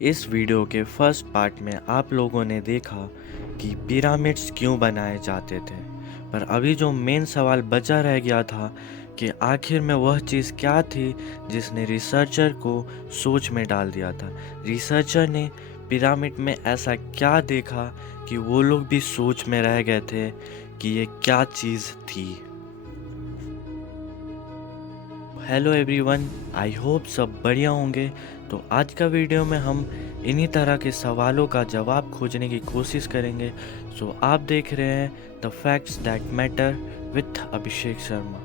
इस वीडियो के first part में आप लोगों ने देखा कि पिरामिड्स क्यों बनाए जाते थे, पर अभी जो मेन सवाल बचा रह गया था कि आखिर में वह चीज़ क्या थी जिसने रिसर्चर को सोच में डाल दिया था। रिसर्चर ने पिरामिड में ऐसा क्या देखा कि वो लोग भी सोच में रह गए थे कि ये क्या चीज़ थी। हेलो एवरीवन, आई होप सब बढ़िया होंगे। तो आज का वीडियो में हम इन्हीं तरह के सवालों का जवाब खोजने की कोशिश करेंगे। सो आप देख रहे हैं the facts that matter with Abhishek Sharma.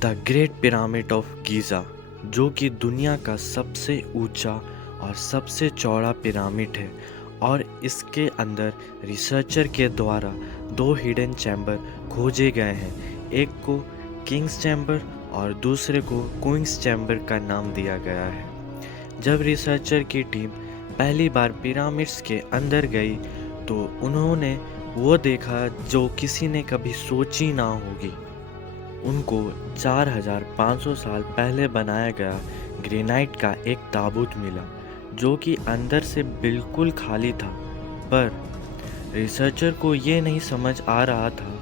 The great pyramid of Giza, जो कि दुनिया का सबसे ऊंचा और सबसे चौड़ा पिरामिड है, और इसके अंदर रिसर्चर के द्वारा दो हिडन चैम्बर खोजे गए हैं। एक को किंग्स चैम्बर और दूसरे को क्वींस चैम्बर का नाम दिया गया है। जब रिसर्चर की टीम पहली बार पिरामिड्स के अंदर गई तो उन्होंने वो देखा जो किसी ने कभी सोची ना होगी। उनको 4500 साल पहले बनाया गया ग्रेनाइट का एक ताबूत मिला, जो कि अंदर से बिल्कुल खाली था। पर रिसर्चर को ये नहीं समझ आ रहा था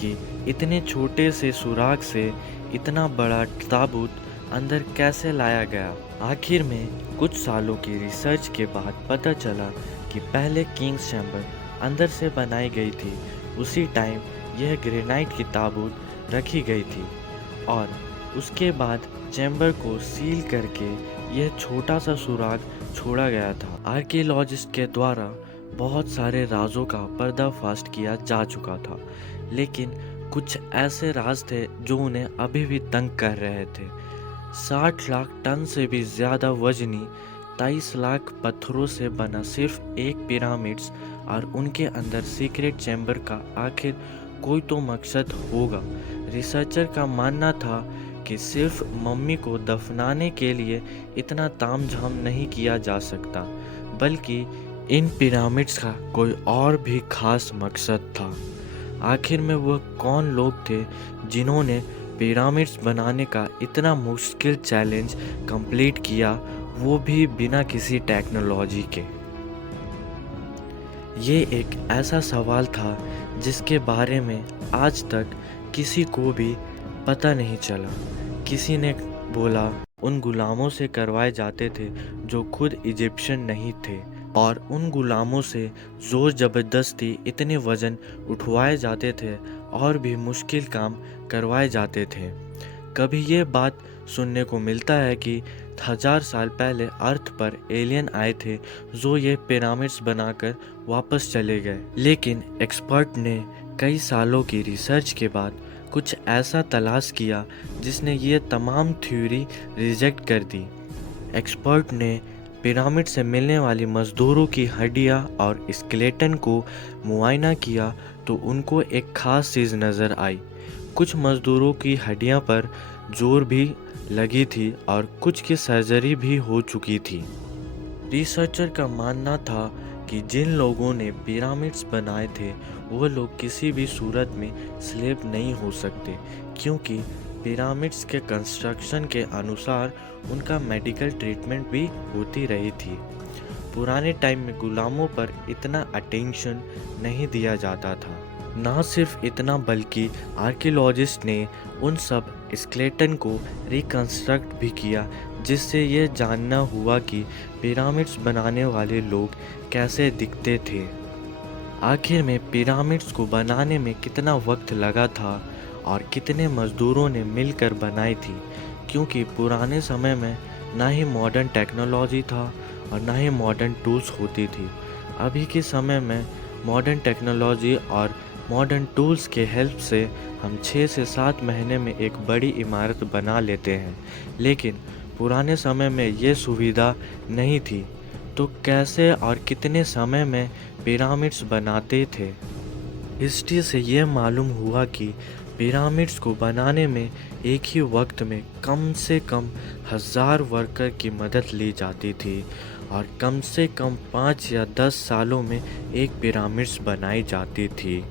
कि इतने छोटे से सुराग से इतना बड़ा ताबूत अंदर कैसे लाया गया। आखिर में कुछ सालों की रिसर्च के बाद पता चला कि पहले किंग्स चैम्बर अंदर से बनाई गई थी। उसी टाइम यह ग्रेनाइट की ताबूत रखी गई थी और उसके बाद चैम्बर को सील करके यह छोटा सा सुराग छोड़ा गया था। आर्कियोलॉजिस्ट के द्वारा बहुत सारे राजों का पर्दाफाश किया जा चुका था, लेकिन कुछ ऐसे राज थे जो उन्हें अभी भी तंग कर रहे थे। 60 लाख टन से भी ज़्यादा वजनी 23 लाख पत्थरों से बना सिर्फ एक पिरामिड्स और उनके अंदर सीक्रेट चैम्बर का आखिर कोई तो मकसद होगा। रिसर्चर का मानना था कि सिर्फ मम्मी को दफनाने के लिए इतना तामझाम नहीं किया जा सकता, बल्कि इन पिरामिड्स का कोई और भी खास मकसद था। आखिर में वह कौन लोग थे जिन्होंने पिरामिड्स बनाने का इतना मुश्किल चैलेंज कंप्लीट किया, वो भी बिना किसी टेक्नोलॉजी के। ये एक ऐसा सवाल था जिसके बारे में आज तक किसी को भी पता नहीं चला। किसी ने बोला उन गुलामों से करवाए जाते थे जो खुद इजिप्शियन नहीं थे, और उन गुलामों से ज़ोर ज़बरदस्ती इतने वज़न उठवाए जाते थे और भी मुश्किल काम करवाए जाते थे। कभी ये बात सुनने को मिलता है कि 1000 साल पहले अर्थ पर एलियन आए थे जो ये पिरामिड्स बनाकर वापस चले गए। लेकिन एक्सपर्ट ने कई सालों की रिसर्च के बाद कुछ ऐसा तलाश किया जिसने ये तमाम थ्योरी रिजेक्ट कर दी। एक्सपर्ट ने पिरामिड से मिलने वाली मज़दूरों की हड्डियाँ और स्केलेटन को मुआयना किया तो उनको एक ख़ास चीज़ नज़र आई। कुछ मज़दूरों की हड्डियाँ पर जोर भी लगी थी और कुछ की सर्जरी भी हो चुकी थी। रिसर्चर का मानना था कि जिन लोगों ने पिरामिड्स बनाए थे वो लोग किसी भी सूरत में स्लेव नहीं हो सकते, क्योंकि पिरामिड्स के कंस्ट्रक्शन के अनुसार उनका मेडिकल ट्रीटमेंट भी होती रही थी। पुराने टाइम में गुलामों पर इतना अटेंशन नहीं दिया जाता था। ना सिर्फ इतना, बल्कि आर्कियोलॉजिस्ट ने उन सब स्केलेटन को रिकंस्ट्रक्ट भी किया, जिससे ये जानना हुआ कि पिरामिड्स बनाने वाले लोग कैसे दिखते थे। आखिर में पिरामिड्स को बनाने में कितना वक्त लगा था और कितने मज़दूरों ने मिलकर बनाई थी, क्योंकि पुराने समय में ना ही मॉडर्न टेक्नोलॉजी था और ना ही मॉडर्न टूल्स होती थी। अभी के समय में मॉडर्न टेक्नोलॉजी और मॉडर्न टूल्स के हेल्प से हम 6 से 7 महीने में एक बड़ी इमारत बना लेते हैं, लेकिन पुराने समय में ये सुविधा नहीं थी। तो कैसे और कितने समय में पिरामिड्स बनाते थे? हिस्ट्री से ये मालूम हुआ कि पिरामिड्स को बनाने में एक ही वक्त में कम से कम 1000 वर्कर की मदद ली जाती थी और कम से कम 5 या 10 सालों में एक पिरामिड्स बनाई जाती थी।